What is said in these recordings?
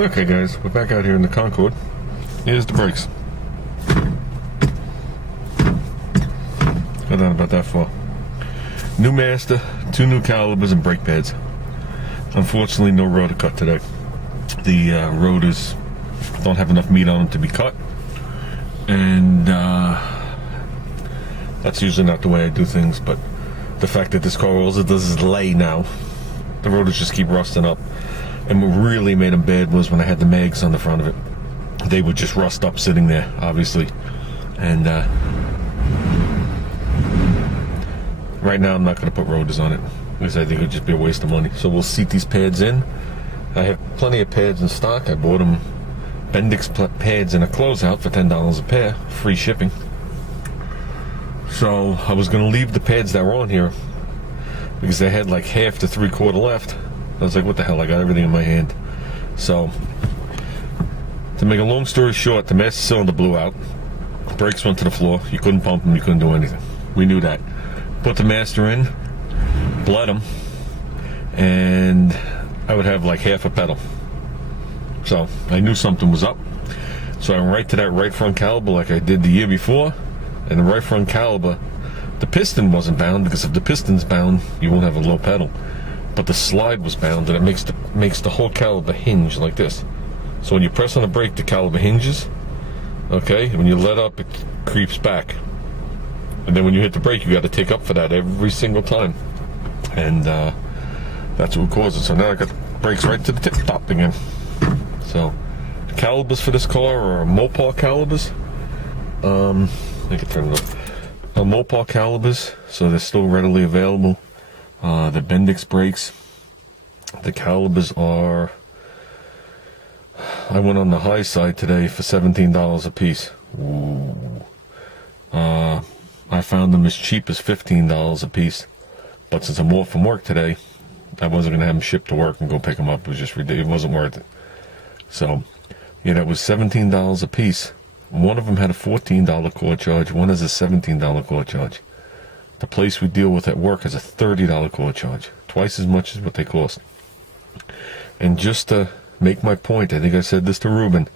Okay guys, we're back out here in the Concorde. Here's the brakes. Got down about that far. New master, 2 new calipers and brake pads. Unfortunately, no rotor cut today. The rotors don't have enough meat on them to be cut, and that's usually not the way I do things. But the fact that this car all it does is lay now, the rotors just keep rusting up. And what really made them bad was when I had the mags on the front of it. They would just rust up sitting there, obviously. And right now I'm not going to put rotors on it because I think it would just be a waste of money. So we'll seat these pads in. I have plenty of pads in stock. I bought them Bendix pads in a closeout for $10 a pair, free shipping. So I was going to leave the pads that were on here because they had like half to 3/4 left. I was like, what the hell, I got everything in my hand. So, to make a long story short, the master cylinder blew out. Brakes went to the floor. You couldn't pump them, you couldn't do anything. We knew that. Put the master in, bled them, and I would have like half a pedal. So, I knew something was up. So I went right to that right front caliper like I did the year before. And the right front caliper, the piston wasn't bound, because if the piston's bound, you won't have a low pedal. But the slide was bound, and it makes the whole caliper hinge like this. So when you press on the brake, the caliper hinges. Okay, when you let up, it creeps back. And then when you hit the brake, you got to take up for that every single time. And that's what caused it. So now I got the brakes right to the tip top again. So the calipers for this car are Mopar calipers. I can turn it up. Mopar calipers, so they're still readily available. The Bendix brakes, the calipers are, I went on the high side today for $17 a piece. Ooh. I found them as cheap as $15 a piece, but since I'm off from work today, I wasn't going to have them shipped to work and go pick them up. It was just ridiculous. It wasn't worth it. So, yeah, that was $17 a piece. One of them had a $14 core charge. One has a $17 core charge. The place we deal with at work has a $30 core charge, twice as much as what they cost. And just to make my point, I think I said this to Ruben,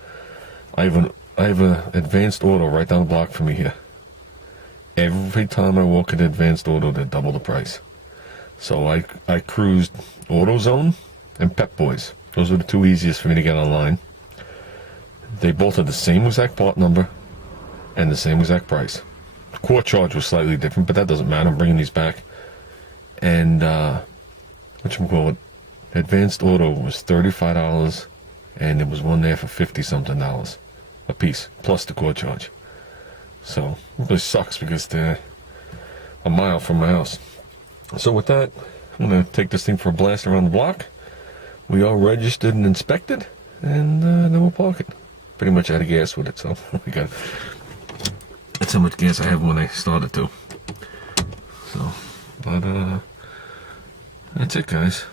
I have an Advanced Auto right down the block from me here. Every time I walk in Advanced Auto, they double the price. So I cruised AutoZone and Pep Boys. Those are the two easiest for me to get online. They both have the same exact part number and the same exact price. Core charge was slightly different, but that doesn't matter. I'm bringing these back. And whatchamacallit, Advanced Auto was $35, and there was one there for $50-something a piece, plus the core charge. So it really sucks because they're a mile from my house. So with that, I'm going to take this thing for a blast around the block. We are registered and inspected, and then we'll park it. Pretty much out of gas with it, so we got. That's how much gas I have when I started to. So, but that's it, guys.